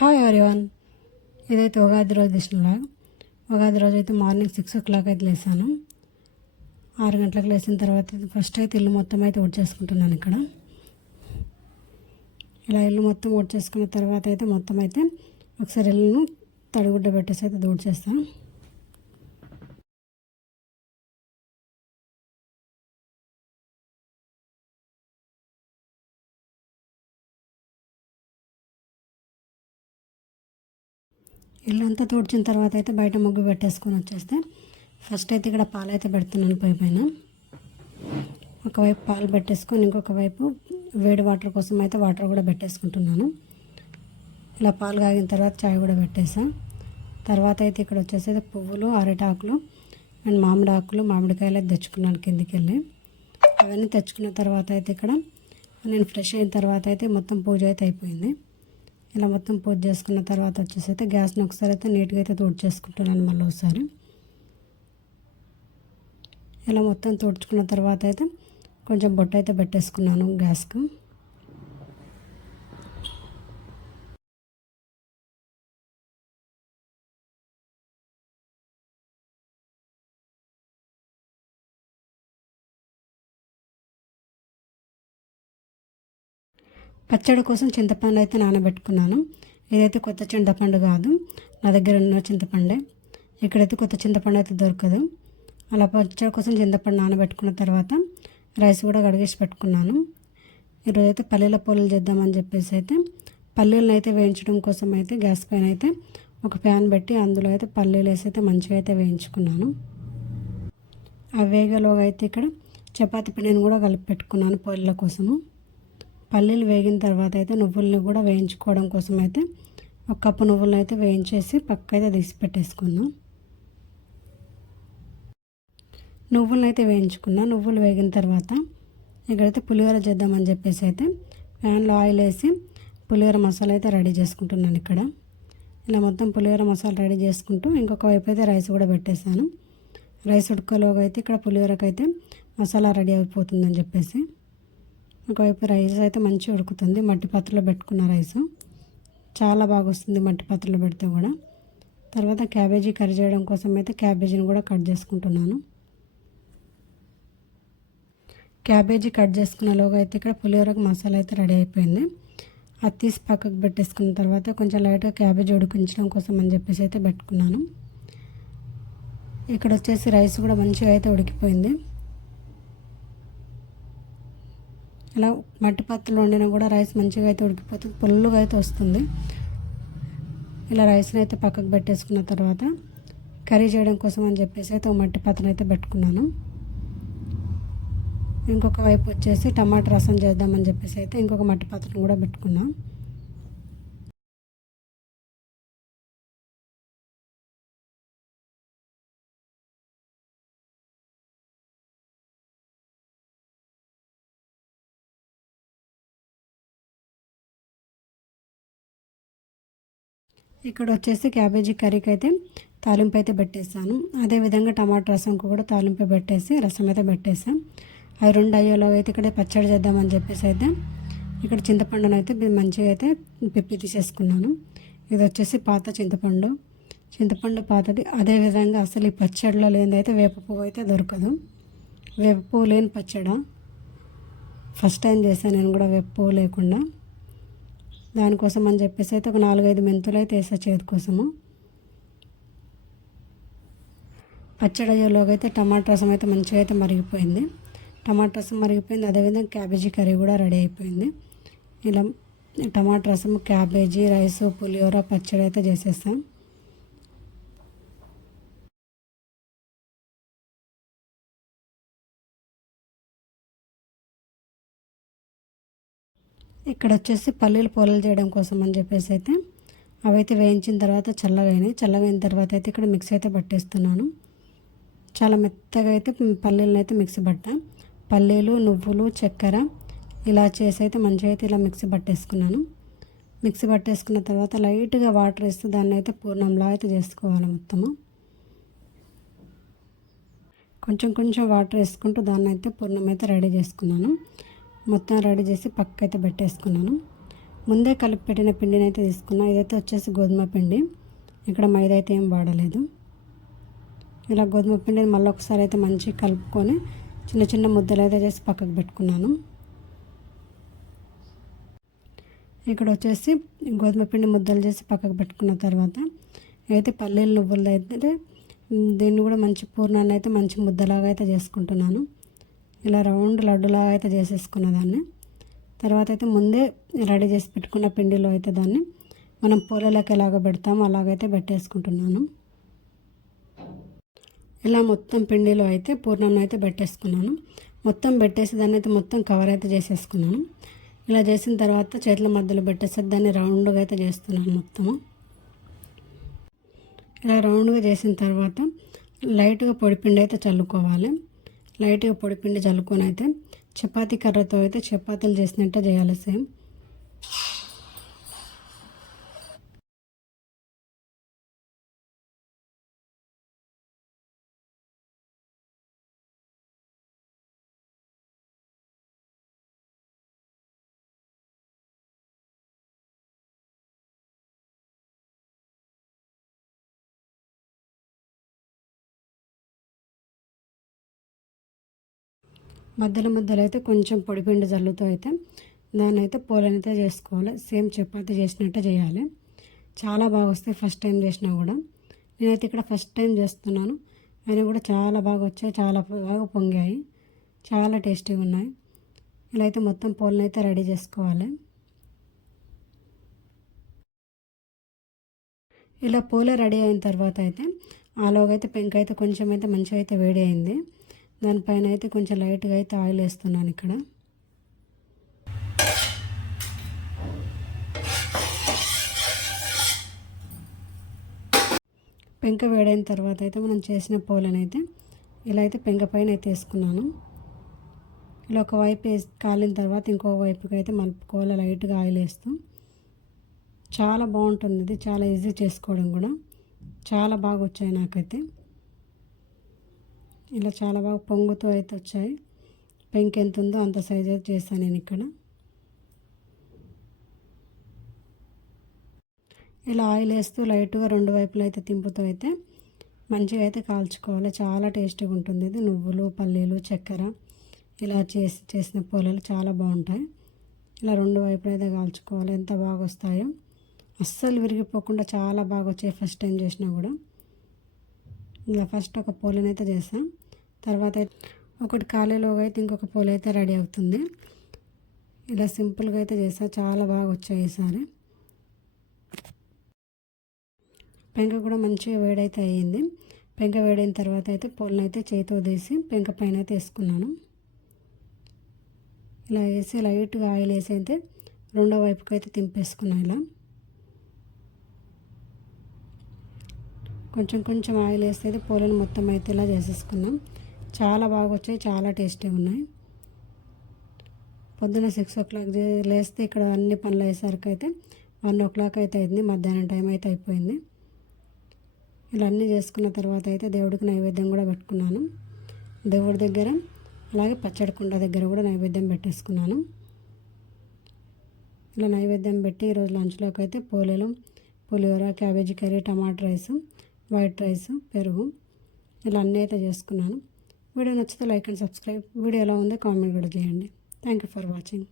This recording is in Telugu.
హాయ్ ఎవరివన్ ఇదైతే ఉగాది రోజు తీసిన ఉగాది రోజు అయితే మార్నింగ్ సిక్స్ ఓ క్లాక్ అయితే లేసాను. ఆరు గంటలకు లేచిన తర్వాత అయితే ఫస్ట్ అయితే ఇల్లు మొత్తం అయితే చేసుకుంటున్నాను ఇక్కడ. ఇలా ఇల్లు మొత్తం చేసుకున్న తర్వాత అయితే మొత్తం అయితే ఒకసారి ఇల్లును తడిగుడ్డ పెట్టేసి అయితే చేస్తాను. ఇల్లు అంతా తర్వాత అయితే బయట ముగ్గు పెట్టేసుకొని వచ్చేస్తే ఫస్ట్ అయితే ఇక్కడ పాలు అయితే పెడుతున్నాను పై పైన. ఒకవైపు పాలు పెట్టేసుకొని ఇంకొక వైపు వేడి వాటర్ కోసం అయితే వాటర్ కూడా పెట్టేసుకుంటున్నాను. ఇలా పాలు కాగిన తర్వాత చాయ్ కూడా పెట్టేసా. తర్వాత అయితే ఇక్కడ వచ్చేసి పువ్వులు అరటాకులు అండ్ మామిడి ఆకులు మామిడికాయలు తెచ్చుకున్నాను కిందికి వెళ్ళి అవన్నీ తెచ్చుకున్న తర్వాత అయితే ఇక్కడ నేను ఫ్రెష్ అయిన తర్వాత అయితే మొత్తం పూజ అయితే అయిపోయింది. ఇలా మొత్తం పూజ చేసుకున్న తర్వాత వచ్చేసి అయితే గ్యాస్ని ఒకసారి అయితే నీట్గా అయితే తుడిచేసుకుంటున్నాను మళ్ళీ ఒకసారి. ఇలా మొత్తం తోడుచుకున్న తర్వాత అయితే కొంచెం బొట్ట అయితే పెట్టేసుకున్నాను గ్యాస్కు. పచ్చడి కోసం చింతపండు అయితే నానబెట్టుకున్నాను. ఇదైతే కొత్త చింతపండు కాదు. నా దగ్గర ఉన్న చింతపండే. ఇక్కడైతే కొత్త చింతపండు అయితే దొరకదు. అలా పచ్చడి కోసం చింతపండు నానబెట్టుకున్న తర్వాత రైస్ కూడా కడిగేసి పెట్టుకున్నాను. ఈరోజు అయితే పల్లెల చేద్దామని చెప్పేసి అయితే పల్లీలను అయితే వేయించడం కోసం అయితే గ్యాస్ పైన అయితే ఒక ప్యాన్ పెట్టి అందులో అయితే పల్లీలు వేసి అయితే మంచిగా అయితే వేయించుకున్నాను. ఆ వేగలోగా అయితే ఇక్కడ చపాతి పిండిని కూడా కలిపి పెట్టుకున్నాను పొయ్యిల కోసము. పల్లీలు వేగిన తర్వాత అయితే నువ్వుల్ని కూడా వేయించుకోవడం కోసం అయితే ఒక కప్పు నువ్వులను అయితే వేయించేసి పక్క అయితే తీసి పెట్టేసుకున్నాం నువ్వులను అయితే వేయించుకున్నా. నువ్వులు వేగిన తర్వాత ఇక్కడైతే పులిహోర చేద్దామని చెప్పేసి అయితే ప్యాన్లో ఆయిల్ వేసి పులిహోర మసాలా అయితే రెడీ చేసుకుంటున్నాను ఇక్కడ. ఇలా మొత్తం పులిహోర మసాలా రెడీ చేసుకుంటూ ఇంకొక వైపు అయితే రైస్ కూడా పెట్టేశాను. రైస్ ఉడకలోగా అయితే ఇక్కడ పులిహోరకైతే అయితే మసాలా రెడీ అయిపోతుందని చెప్పేసి. ఒకవైపు రైస్ అయితే మంచిగా ఉడుకుతుంది. మట్టి పాత్రలో పెట్టుకున్న రైస్. చాలా బాగా వస్తుంది మట్టి పాత్రలో పెడితే కూడా. తర్వాత క్యాబేజీ కర్రీ చేయడం కోసం అయితే క్యాబేజీని కూడా కట్ చేసుకుంటున్నాను. క్యాబేజీ కట్ చేసుకున్నలోగా అయితే ఇక్కడ పులిహోరకు మసాలా అయితే రెడీ అయిపోయింది. అది తీసి పక్కకు పెట్టేసుకున్న తర్వాత కొంచెం లైట్గా క్యాబేజీ ఉడికించడం కోసం అని చెప్పేసి అయితే పెట్టుకున్నాను. ఇక్కడ వచ్చేసి రైస్ కూడా మంచిగా అయితే ఉడికిపోయింది. ఇలా మట్టి పాత్రలో వండినా కూడా రైస్ మంచిగా అయితే ఉడికిపోతుంది పుల్లుగా అయితే వస్తుంది. ఇలా రైస్ని అయితే పక్కకు పెట్టేసుకున్న తర్వాత కర్రీ చేయడం కోసం అని చెప్పేసి అయితే ఒక మట్టి పాత్ర అయితే పెట్టుకున్నాను. ఇంకొక వైపు వచ్చేసి టమాటా రసం చేద్దామని చెప్పేసి అయితే ఇంకొక మట్టి పాత్రను కూడా పెట్టుకున్నాను ఇక్కడ వచ్చేసి క్యాబేజీ కర్రీకి అయితే తాలింపు అయితే పెట్టేసాను అదేవిధంగా టమాటా రసంకు కూడా తాలింపు పెట్టేసి రసం అయితే పెట్టేసాం అవి రెండు అయ్యేలో అయితే ఇక్కడ పచ్చడి చేద్దామని చెప్పేసి అయితే ఇక్కడ చింతపండును అయితే మంచిగా అయితే పిప్పి తీసేసుకున్నాను. ఇది వచ్చేసి పాత చింతపండు. చింతపండు పాతది. అదేవిధంగా అసలు ఈ పచ్చడిలో లేనిదైతే వేప పువ్వు అయితే దొరకదు. వేప పువ్వు లేని పచ్చడ? ఫస్ట్ టైం చేశాను నేను కూడా వేప పువ్వు లేకుండా. దానికోసం అని చెప్పేసి అయితే ఒక నాలుగైదు మెంతులు అయితే వేసా చేతి కోసము. పచ్చడి అయ్యేలోగా అయితే టమాటా రసం అయితే మంచిగా అయితే మరిగిపోయింది. టమాటా రసం మరిగిపోయింది. అదేవిధంగా క్యాబేజీ కర్రీ కూడా రెడీ అయిపోయింది. ఇలా టమాటా రసం క్యాబేజీ రైస్ పులిహోర పచ్చడి అయితే చేసేస్తాం. ఇక్కడ వచ్చేసి పల్లీలు పొలలు చేయడం కోసం అని చెప్పేసి అయితే అవైతే వేయించిన తర్వాత చల్లగైనాయి చల్లగైన తర్వాత అయితే ఇక్కడ మిక్సీ అయితే పట్టేస్తున్నాను. చాలా మెత్తగా అయితే పల్లీలను అయితే మిక్సీ పట్టా. పల్లీలు నువ్వులు చక్కెర ఇలా చేసి అయితే మంచిగా అయితే ఇలా మిక్సీ పట్టేసుకున్నాను. మిక్సీ పట్టేసుకున్న తర్వాత లైట్గా వాటర్ వేస్తే దాన్ని అయితే పూర్ణంలా అయితే చేసుకోవాలి మొత్తము. కొంచెం కొంచెం వాటర్ వేసుకుంటూ దాన్ని అయితే పూర్ణం అయితే రెడీ చేసుకున్నాను. మొత్తం రెడీ చేసి పక్క అయితే పెట్టేసుకున్నాను. ముందే కలిపి పెట్టిన పిండిని అయితే తీసుకున్నా. ఇదైతే వచ్చేసి గోధుమ పిండి. ఇక్కడ మైదా అయితే ఏం వాడలేదు. ఇలా గోధుమ పిండిని మళ్ళీ ఒకసారి అయితే మంచిగా కలుపుకొని చిన్న చిన్న ముద్దలు అయితే చేసి పక్కకు పెట్టుకున్నాను. ఇక్కడ వచ్చేసి గోధుమ పిండి ముద్దలు చేసి పక్కకు పెట్టుకున్న తర్వాత అయితే పల్లీలు నువ్వులు అయితే దీన్ని కూడా మంచి పూర్ణాన్ని అయితే మంచి ముద్దలాగా అయితే చేసుకుంటున్నాను. ఇలా రౌండ్ లడ్డులాగా అయితే చేసేసుకున్న దాన్ని. తర్వాత అయితే ముందే రెడీ చేసి పెట్టుకున్న పిండిలో అయితే దాన్ని మనం పూలలోకి ఎలాగ పెడతామో అలాగైతే పెట్టేసుకుంటున్నాను. ఇలా మొత్తం పిండిలో అయితే పూర్ణం అయితే పెట్టేసుకున్నాను. మొత్తం పెట్టేసి దాన్ని అయితే మొత్తం కవర్ అయితే చేసేసుకున్నాను. ఇలా చేసిన తర్వాత చేతుల మధ్యలో పెట్టేసి దాన్ని రౌండ్గా అయితే చేస్తున్నాను మొత్తము ఇలా రౌండ్గా చేసిన తర్వాత లైట్గా పొడిపిండి అయితే చల్లుకోవాలి. లైట్గా పొడిపిండి చల్లుకొని అయితే చపాతీ కర్రతో అయితే చపాతీలు చేసినట్టే చేయాలి సేమ్. మధ్యలో మధ్యలో అయితే కొంచెం పొడిపిండి జల్లుతో అయితే దాన్ని అయితే పోలనైతే చేసుకోవాలి. సేమ్ చపాతి చేసినట్టే చేయాలి. చాలా బాగా వస్తాయి ఫస్ట్ టైం చేసినా కూడా. నేనైతే ఇక్కడ ఫస్ట్ టైం చేస్తున్నాను. అయినా కూడా చాలా బాగా వచ్చాయి. చాలా బాగా పొంగాయి. చాలా టేస్టీగా ఉన్నాయి. ఇలా అయితే మొత్తం పోలను అయితే రెడీ చేసుకోవాలి. ఇలా పూల రెడీ అయిన తర్వాత అయితే ఆలోగా అయితే పెంక అయితే కొంచెం అయితే మంచిగా అయితే వేడి అయింది. దానిపైన అయితే కొంచెం లైట్గా అయితే ఆయిల్ వేస్తున్నాను ఇక్కడ. పెంక వేడైన తర్వాత అయితే మనం చేసిన పోలనైతే ఇలా అయితే పెంక పైన అయితే వేసుకున్నాను. ఇలా ఒక వైపు వేసి కాలిన తర్వాత ఇంకో వైపుకి అయితే మలుపుకోవాలి లైట్గా ఆయిల్ వేస్తూ. చాలా బాగుంటుంది ఇది చాలా ఈజీ చేసుకోవడం కూడా. చాలా బాగా వచ్చాయి నాకైతే. ఇలా చాలా బాగా పొంగుతూ అయితే వచ్చాయి. పెంక్ ఎంత ఉందో అంత సైజ్ అయితే చేస్తాను నేను ఇక్కడ. ఇలా ఆయిల్ వేస్తూ లైట్గా రెండు వైపులు అయితే తింపుతూ అయితే మంచిగా అయితే కాల్చుకోవాలి. చాలా టేస్టీగా ఉంటుంది ఇది. నువ్వులు పల్లీలు చక్కెర ఇలా చేసి చేసిన పూలలు చాలా బాగుంటాయి. ఇలా రెండు వైపులు అయితే కాల్చుకోవాలి. ఎంత బాగా వస్తాయో. అస్సలు విరిగిపోకుండా చాలా బాగా వచ్చాయి. ఫస్ట్ టైం చేసినా కూడా. ఇలా ఫస్ట్ ఒక పూలనైతే చేస్తాం. తర్వాత ఒకటి కాలేలోగా అయితే ఇంకొక పూలు అయితే రెడీ అవుతుంది. ఇలా సింపుల్గా అయితే చేస్తాను చాలా బాగా వచ్చాయి ఈసారి. పెంక కూడా మంచిగా వేడైతే అయ్యింది. పెంక వేడైన తర్వాత అయితే పూలను అయితే చేతితో తీసి పెంక పైన అయితే వేసుకున్నాను. ఇలా వేసి లైట్గా ఆయిల్ వేసి అయితే రెండో వైపుకి అయితే తింపేసుకున్నాను ఇలా. కొంచెం కొంచెం ఆయిల్ వేస్తే అయితే పూలను మొత్తం అయితే ఇలా చేసేసుకున్నాం. చాలా బాగా వచ్చాయి చాలా టేస్టీ ఉన్నాయి. పొద్దున్న సిక్స్ ఓ క్లాక్ లేస్తే ఇక్కడ అన్ని పనులు అయ్యేసరికి అయితే వన్ ఓ క్లాక్ అయితే అయింది మధ్యాహ్నం టైం అయితే అయిపోయింది. ఇలా అన్నీ చేసుకున్న తర్వాత అయితే దేవుడికి నైవేద్యం కూడా పెట్టుకున్నాను. దేవుడి దగ్గర అలాగే పచ్చడి కుండ దగ్గర కూడా నైవేద్యం పెట్టేసుకున్నాను. ఇలా నైవేద్యం పెట్టి ఈరోజు లంచ్లోకి అయితే పోలేలు pulihora cabbage curry tomato rice white rice పెరుగు ఇలా అన్నీ అయితే చేసుకున్నాను. వీడియో నచ్చితే లైక్ అండ్ సబ్స్క్రైబ్. వీడియో ఎలా ఉందో కామెంట్ కూడా చేయండి. Thank you for watching